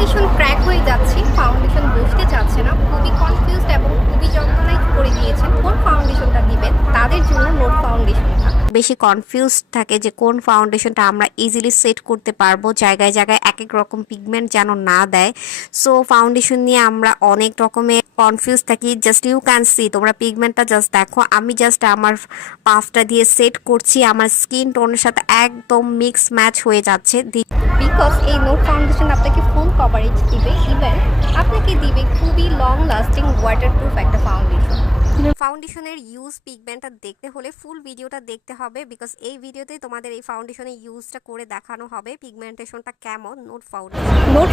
Foundation crack হয়ে যাচ্ছে, foundation বসতে চাচ্ছে না, খুবই কনফিউজড এবং খুবই যন্ত্রণায় পড়ে গিয়েছেন কোন ফাউন্ডেশনটা দিবেন, তাদের জন্য নোট ফাউন্ডেশনটা বেশি কনফিউজ থাকে যে কোন ফাউন্ডেশনটা আমরা ইজিলি সেট করতে পারবো, জায়গায় জায়গায় এক এক রকম পিগমেন্ট যেন না দেয়। সো ফাউন্ডেশন নিয়ে আমরা অনেক রকমের কনফিউজ থাকি। জাস্ট ইউ ক্যান সি, তোমরা পিগমেন্টটা জাস্ট দেখো, আমি জাস্ট আমার পাফটা দিয়ে সেট করছি, আমার স্কিন টোনের সাথে একদম মিক্স ম্যাচ হয়ে যাচ্ছে। বিকজ এই নোট ফাউন্ডেশন আপনাকে ফুল কভারেজ দিবে, ইভেন আপনাকে দিবে খুবই লং লাস্টিং ওয়াটারপ্রুফ একটা ফাউন্ডেশন। ফাউন্ডেশনের ইউজ পিগমেন্টটা দেখতে হলে ফুল ভিডিওটা দেখতে হবে, বিকজ এই ভিডিওতে তোমাদের এই ফাউন্ডেশনের ইউজটা করে দেখানো হবে পিগমেন্টেশনটা কেমন নোট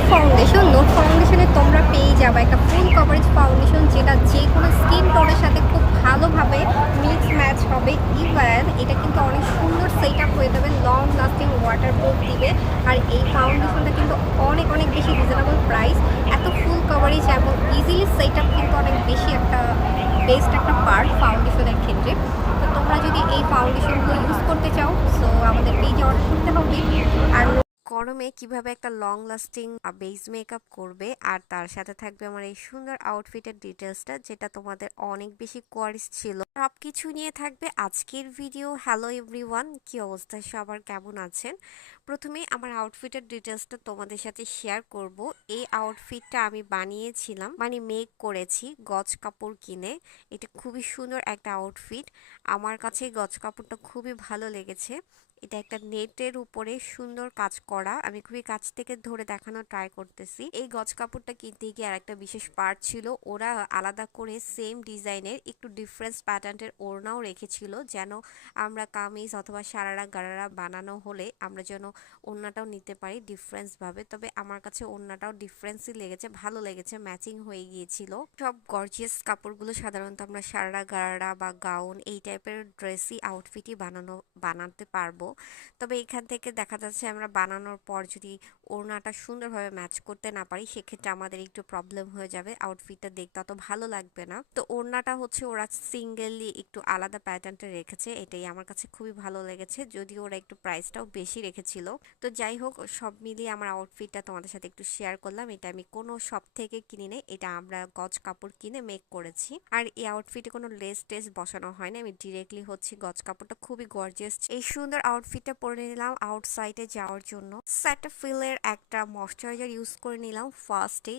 ফাউন্ডেশনে তোমরা পেয়ে যাবে একটা ফুল কভারেজ ফাউন্ডেশন, যেটা যে কোনো স্কিন টোনের সাথে খুব ভালোভাবে মিক্স ম্যাচ হবে। ইভেন এটা কিন্তু অনেক সুন্দর সেট আপ হয়ে যাবে, লং লাস্টিং ওয়াটারপ্রুফ দিবে। আর এই ফাউন্ডেশনটা কিন্তু অনেক অনেক বেশি রিজনেবল প্রাইস, এত ফুল কভারেজ এবং ইজিলি সেট আপ কিন্তু অনেক বেশি একটা বেস্ট একটা পার্ট ফাউন্ডেশনের ক্ষেত্রে। তো তোমরা যদি এই ফাউন্ডেশনগুলো ইউজ করতে চাও, সো আমাদের পেজে অর্ডার করতে হবে। আর গরমে কিভাবে একটা লং লাস্টিং বেস মেকআপ করবে, আর তার সাথে থাকবে আমার এই সুন্দর আউটফিটের ডিটেলসটা, যেটা তোমাদের অনেক বেশি কোয়ারিজ ছিল, সবকিছু নিয়ে থাকবে আজকের ভিডিও। হ্যালো এভরিওয়ান, কি অবস্থা সবার, কেমন আছেন? প্রথমে আমার আউটফিটের ডিটেলসটা তোমাদের সাথে শেয়ার করব। এই আউটফিটটা আমি বানিয়েছিলাম, মানে মেক করেছি গজ কাপড় কিনে। এটা খুবই সুন্দর একটা আউটফিট, আমার কাছে গজ কাপড়টা খুবই ভালো লেগেছে। এটা একটা নেটের উপরে সুন্দর কাজ করা, আমি খুবই কাছ থেকে ধরে দেখানো ট্রাই করতেছি। এই গজ কাপড়টা কিনতে গিয়ে আর একটা বিশেষ পার্ট ছিল, ওরা আলাদা করে সেম ডিজাইনের একটু ডিফারেন্স প্যাটার্নের ওড়নাও রেখেছিল, যেন আমরা কামিজ অথবা সারারা গারারা বানানো হলে আমরা যেন ওড়নাটাও নিতে পারি ডিফারেন্স ভাবে। তবে আমার কাছে ওড়নাটাও ডিফারেন্সই লেগেছে, ভালো লেগেছে, ম্যাচিং হয়ে গিয়েছিল। সব গর্জিয়াস কাপড়গুলো সাধারণত আমরা সারারা গারারা বা গাউন এই টাইপের ড্রেসই আউটফিটই বানাতে পারবো। তবে এখান থেকে দেখা যাচ্ছে আমরা বানানোর পর যদি ওড়নাটা সুন্দরভাবে ম্যাচ করতে না পারি, সেক্ষেত্রে আমাদের একটু প্রবলেম হয়ে যাবে, আউটফিটটা দেখতে অত ভালো লাগবে না। তো ওড়নাটা হচ্ছে ওরা সিঙ্গেলি একটু আলাদা প্যাটার্নটা রেখেছে, এটাই আমার কাছে খুবই ভালো লেগেছে, যদিও ওরা একটু প্রাইসটাও বেশি রেখেছিল। তো যাই হোক, সব মিলিয়ে আমার আউটফিটটা তোমাদের সাথে একটু শেয়ার করলাম। এটা আমি কোনো শপ থেকে কিনি নাই, এটা আমরা গজ কাপড় কিনে মেক করেছি। আর এই আউটফিটে কোনো লেস টেস বসানো হয় না, আমি ডিরেক্টলি হচ্ছে গজ কাপড়টা খুবই গর্জিয়াস। এই সুন্দর আউটফিটটা পরে নিলাম আউটসাইডে যাওয়ার জন্য। সেটাফিলের একটা ময়শ্চারাইজার ইউজ করে নিলাম ফার্স্টে।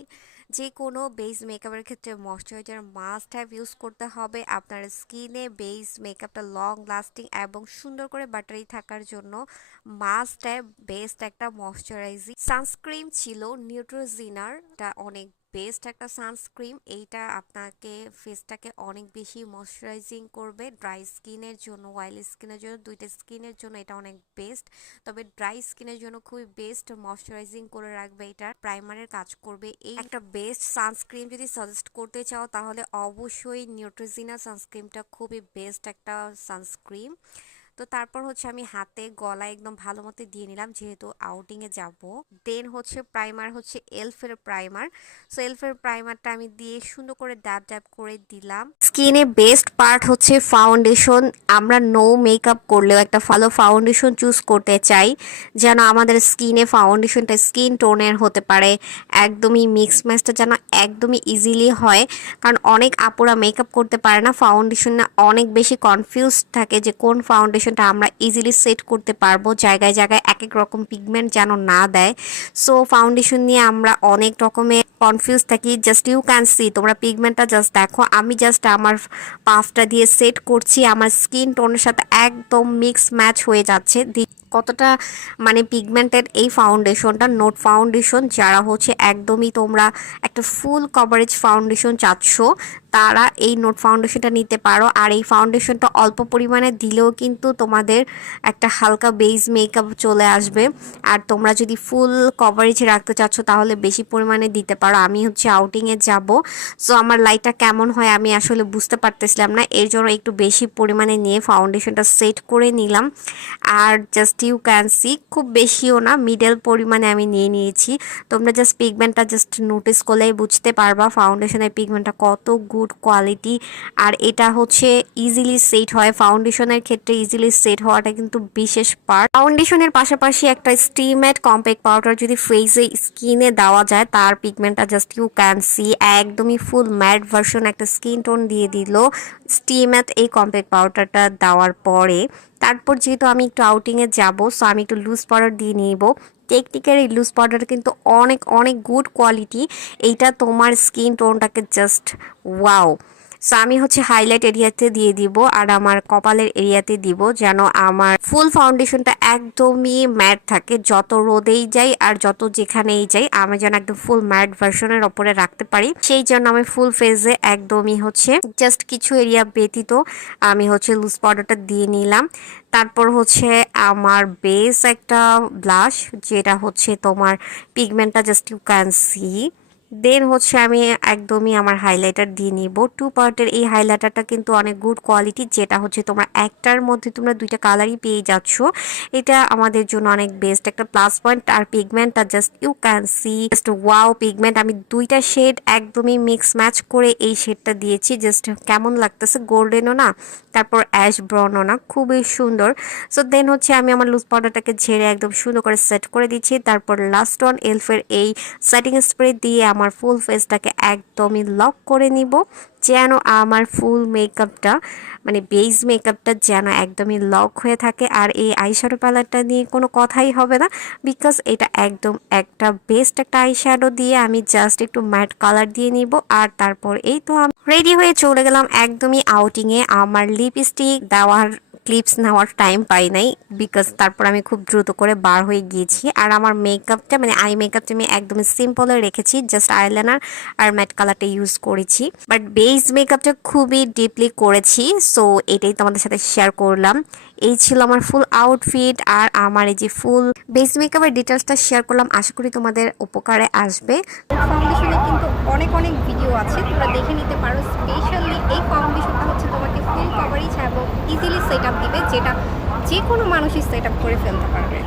যে কোনো বেস মেকআপের ক্ষেত্রে ময়শ্চারাইজার মাস্ট হ্যাভ ইউজ করতে হবে আপনার স্কিনে। বেস মেকআপটা লং লাস্টিং এবং সুন্দর করে বাটারি থাকার জন্য মাস্ট হ্যাভ বেস্ট একটা ময়শ্চারাইজিং সানস্ক্রিন ছিল নিউট্রোজিনার, এটা অনেক বেস্ট একটা সানস্ক্রিন। এইটা আপনাকে ফেসটাকে অনেক বেশি ময়শ্চারাইজিং করবে ড্রাই স্কিনের জন্য, অয়েলি স্কিনের জন্য, দুইটা স্কিনের জন্য এটা অনেক বেস্ট। তবে ড্রাই স্কিনের জন্য খুবই বেস্ট ময়শ্চারাইজিং করে রাখবে, এটা প্রাইমারের কাজ করবে। এই একটা বেস্ট সানস্ক্রিন যদি সাজেস্ট করতে চাও তাহলে অবশ্যই নিউট্রোজিনা সানস্ক্রিনটা খুবই বেস্ট একটা সানস্ক্রিন। তো তারপর হচ্ছে আমি হাতে গলায় একদম ভালো মতো দিয়ে নিলাম, যেহেতু আউটিংয়ে যাব। দেন হচ্ছে প্রাইমার, হচ্ছে এলফের প্রাইমার। সো এলফের প্রাইমারটা আমি দিয়ে সুন্দর করে ড্যাব ড্যাব করে দিলাম। স্কিনে বেস্ট পার্ট হচ্ছে ফাউন্ডেশন। আমরা নো মেকআপ করলেও একটা ভালো ফাউন্ডেশন চুজ করতে চাই, যেন আমাদের স্কিনে ফাউন্ডেশনটা স্কিন টোনের হতে পারে, একদমই মিক্স ম্যাচটা যেন একদমই ইজিলি হয়। কারণ অনেক আপুরা মেকআপ করতে পারে না, ফাউন্ডেশন অনেক বেশি কনফিউজ থাকে যে কোন ফাউন্ডেশনটা আমরা ইজিলি সেট করতে পারবো, জায়গায় জায়গায় এক এক রকম পিগমেন্ট যেন না দেয়। সো ফাউন্ডেশন নিয়ে আমরা অনেক রকমের কনফিউজ থাকি। জাস্ট ইউ ক্যান সি, তোমরা পিগমেন্টটা জাস্ট দেখো, আমি জাস্ট আমার পাফটা দিয়ে সেট করছি, আমার স্কিন টোনের সাথে একদম মিক্স ম্যাচ হয়ে যাচ্ছে। কতটা মানে পিগমেন্টেড এই ফাউন্ডেশনটা, নোট ফাউন্ডেশন। যারা হচ্ছে একদমই তোমরা একটা ফুল কভারেজ ফাউন্ডেশন চাচ্ছ, তারা এই নোট ফাউন্ডেশনটা নিতে পারো। আর এই ফাউন্ডেশনটা অল্প পরিমাণে দিলেও কিন্তু তোমাদের একটা হালকা বেস মেকআপ চলে আসবে। আর তোমরা যদি ফুল কভারেজ রাখতে চাচ্ছ তাহলে বেশি পরিমাণে দিতে পারো। আমি হচ্ছে আউটিংয়ে যাব, সো আমার লাইটটা কেমন হয় আমি আসলে বুঝতে পারতেছিলাম না, এর জন্য একটু বেশি পরিমাণে নিয়ে ফাউন্ডেশনটা সেট করে নিলাম। আর জাস্ট ইউ ক্যান সি, খুব বেশিও না, মিডল পরিমাণে আমি নিয়ে নিয়েছি। তোমরা জাস্ট পিগমেন্টটা জাস্ট নোটিস করলেই বুঝতে পারবা ফাউন্ডেশনের পিগমেন্টটা কত গুড কোয়ালিটি। আর এটা হচ্ছে ইজিলি সেট হয়, ফাউন্ডেশনের ক্ষেত্রে ইজিলি সেট হওয়াটা কিন্তু বিশেষ পার্ট। ফাউন্ডেশনের পাশাপাশি একটা স্টিম ম্যাট কম্প্যাক্ট পাউডার যদি ফেসে স্কিনে দেওয়া যায়, তার পিগমেন্টটা জাস্ট ইউ ক্যান সি একদমই ফুল ম্যাট ভার্সন একটা স্কিন টোন দিয়ে দিল স্টিম ম্যাট এই কম্প্যাক্ট পাউডারটা দেওয়ার পরে। তারপর যেহেতু আমি একটু আউটিংয়ে যাব, সো আমি একটু লুজ পাউডার দিয়ে নিব। টেকনিকের এই লুজ পাউডার কিন্তু অনেক অনেক গুড কোয়ালিটি। এইটা তোমার স্কিন টোনটাকে জাস্ট ওয়াও। সো আমি হচ্ছে হাইলাইট এরিয়াতে দিয়ে দিব আর আমার কপালের এরিয়াতে দিব, যেন আমার ফুল ফাউন্ডেশনটা একদমই ম্যাট থাকে। যত রোদেই যাই আর যত যেখানেই যাই, আমি যেন একদম ফুল ম্যাট ভার্সনের ওপরে রাখতে পারি। সেই জন্য আমি ফুল ফেজে একদমই হচ্ছে জাস্ট কিছু এরিয়া ব্যতীত আমি হচ্ছে লুজ পাউডারটা দিয়ে নিলাম। তারপর হচ্ছে আমার বেস একটা ব্লাশ, যেটা হচ্ছে তোমার পিগমেন্টটা জাস্ট ইউ ক্যান সি। দেন হচ্ছে আমি একদমই আমার হাইলাইটার দিয়ে নিব। 2 পার্টের এই হাইলাইটারটা কিন্তু অনেক গুড কোয়ালিটি, যেটা হচ্ছে তোমরা একটার মধ্যে তোমরা দুইটা কালারই পেয়ে যাচ্ছ। এটা আমাদের জন্য অনেক বেস্ট একটা প্লাস পয়েন্ট। আর পিগমেন্টটা just you can see just wow pigment. আমি দুইটা শেড একদমই মিক্স ম্যাচ করে এই শেডটা দিয়েছি। জাস্ট কেমন লাগতেছে, গোল্ডেনও না তারপর অ্যাশ ব্রাউনও না, খুবই সুন্দর। সো দেন হচ্ছে আমি আমার লুজ পাউডারটাকে ঝেড়ে একদম সুন্দর করে সেট করে দিচ্ছি। তারপর লাস্ট অন এলফের এই সেটিং স্প্রে দিয়ে আমার ফুল ফেসটাকে একদমই লক করে নিব, যেন আমার ফুল মেকআপটা মানে বেস মেকআপটা যেন একদমই লক হয়ে থাকে। আর এই আইশ্যাডো প্যালেটটা নিয়ে কোনো কথাই হবে না, বিকজ এটা একদম একটা বেস্ট একটা আইশ্যাডো দিয়ে আমি জাস্ট একটু ম্যাট কালার দিয়ে নিব। আর তারপর এই তো আমি রেডি হয়ে চলে গেলাম একদমই আউটিংয়ে। আমার লিপস্টিক দেওয়ার ক্লিপস নেওয়ার টাইম পাই নাই, বিকজ তারপর আমি খুব দ্রুত করে বার হয়ে গিয়েছি। আর আমার মেকআপটা মানে আই মেকআপটা আমি একদমই সিম্পলে রেখেছি, জাস্ট আইলাইনার আর ম্যাট কালারটা ইউজ করেছি। বাট বেস মেকআপটা খুবই ডিপলি করেছি, সো এটাই তোমাদের সাথে শেয়ার করলাম। এই ছিল আমার ফুল আউটফিট আর আমার এই যে ফুল বেস মেকআপের ডিটেলসটা শেয়ার করলাম। আশা করি তোমাদের উপকারে আসবে। ফাউন্ডেশনে কিন্তু অনেক অনেক ভিডিও আছে, তোমরা দেখে নিতে পারো। স্পেশালি এই ফাউন্ডেশনটা হচ্ছে তোমাকে ফুল কভারেজ এবং ইজিলি সেট আপ দিবে, যেটা যে কোনো মানুষই সেট আপ করে ফেলতে পারবে।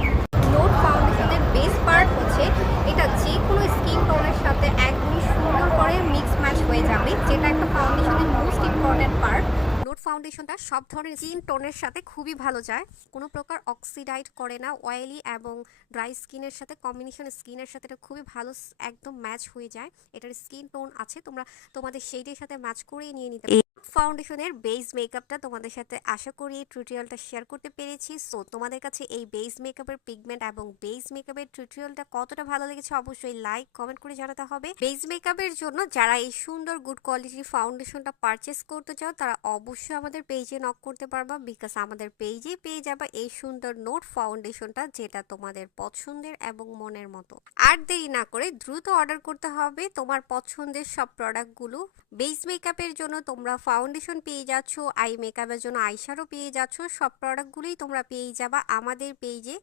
নোট ফাউন্ডেশনের বেস পার্ট হচ্ছে এটা যে কোনো স্কিন টোনের সাথে একদমই সুন্দর করে মিক্স ম্যাচ হয়ে যাবে, যেটা একটা ফাউন্ডেশনের মোস্ট ইম্পর্টেন্ট পার্ট। নোট ফাউন্ডেশনটা সব ধরনের স্কিন টোনের সাথে খুবই ভালো যায়, কোনো প্রকার অক্সিডাইড করে না। অয়েলি এবং ড্রাই স্কিনের সাথে কম্বিনেশন স্কিনের সাথে এটা খুবই ভালো একদম ম্যাচ হয়ে যায়। এটার স্কিন টোন আছে, তোমরা তোমাদের শেডের সাথে ম্যাচ করেই নিয়ে নিতে পারো। ফাউন্ডেশনের বেস মেকআপটা তোমাদের সাথে আশা করি এই টিউটোরিয়ালটা শেয়ার করতে পেরেছি। সো তোমাদের কাছে এই বেস মেকআপের পিগমেন্ট এবং বেস মেকআপের টিউটোরিয়ালটা কতটা ভালো লেগেছে অবশ্যই লাইক কমেন্ট করে জানাতে হবে। বেস মেকআপের জন্য যারা এই সুন্দর গুড কোয়ালিটির ফাউন্ডেশনটা পারচেস করতে চাও, তারা অবশ্যই আমাদের পেজে নক করতে পারবা, বিকজ আমাদের পেজে পেয়ে যাবা এই সুন্দর নোট ফাউন্ডেশনটা, যেটা তোমাদের পছন্দের এবং মনের মতো। আর দেরি না করে দ্রুত অর্ডার করতে হবে তোমার পছন্দের সব প্রোডাক্টগুলো। বেস মেকআপের জন্য তোমরা ফাউন্ডেশন পেয়ে যাচ্ছ, আই মেকআপের জন্য আইশ্যাডো পেয়ে যাচ্ছ, সব প্রোডাক্টগুলোই তোমরা পেয়ে যাবা আমাদের পেজে।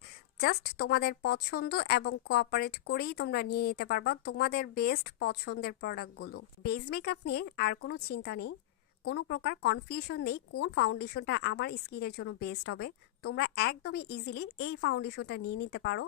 জাস্ট তোমাদের পছন্দ এবং কোঅপারেট করেই তোমরা নিয়ে নিতে পারবা তোমাদের বেস্ট পছন্দের প্রোডাক্টগুলো। বেস মেকআপ নিয়ে আর কোনো চিন্তা নেই, কোনো প্রকার কনফিউশন নেই কোন ফাউন্ডেশনটা আমার স্কিনের জন্য বেস্ট হবে। তোমরা একদমই ইজিলি এই ফাউন্ডেশনটা নিয়ে নিতে পারো।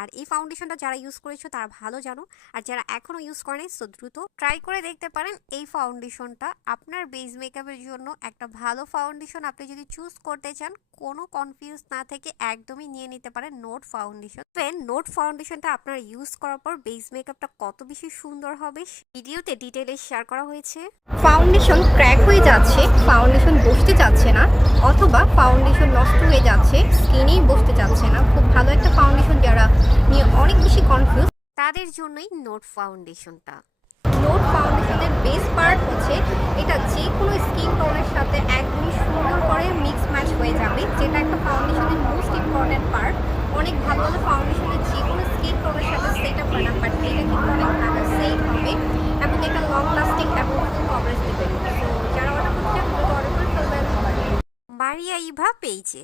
আর এই ফাউন্ডেশনটা যারা ইউজ করেছো তারা ভালো জানো, আর যারা এখনও ইউজ করেনি সো দ্রুত ট্রাই করে দেখতে পারেন এই ফাউন্ডেশনটা। আপনার বেস মেকআপের জন্য একটা ভালো ফাউন্ডেশন আপনি যদি চুজ করতে চান, কোনো কনফিউজ না থেকে একদমই নিয়ে নিতে পারেন নোট ফাউন্ডেশন। নোট ফাউন্ডেশনটা আপনার ইউজ করার পর বেস মেকআপটা কত বেশি সুন্দর হবে ভিডিওতে ডিটেইলে শেয়ার করা হয়েছে। ফাউন্ডেশন ক্র্যাক হয়ে যাচ্ছে, ফাউন্ডেশন বসতে যাচ্ছে না, অথবা ফাউন্ডেশন নষ্ট হয়ে যাচ্ছে, স্কিনেই বসতে যাচ্ছে না, খুব ভালো একটা ফাউন্ডেশন যারা নিয়ে অনেক বেশি কনফিউজ, তাদের জন্যই নোট ফাউন্ডেশনটা। নোট ফাউন্ডেশনের বেস পার্ট হচ্ছে এটা যে কোনো স্কিন টোনের সাথে একদমই সুন্দর করে মিক্স ম্যাচ হয়ে যাবে, যেটা একটা ফাউন্ডেশনের মোস্ট ইম্পর্টেন্ট পার্ট। অনেক ভালো ভালো ফাউন্ডেশনের যে কোনো স্কিন টোনের সাথে সেট আপ হয় না, বাট এটা কিন্তু অনেক ভালো সেট হবে এবং এটা লং লাস্টিং এবং ফুল কভারেজ দেবে। তো যারা অর্ডার করতে চান অর্ডার করে ফেলবেন। মারিয়া ইভা পেয়েছে।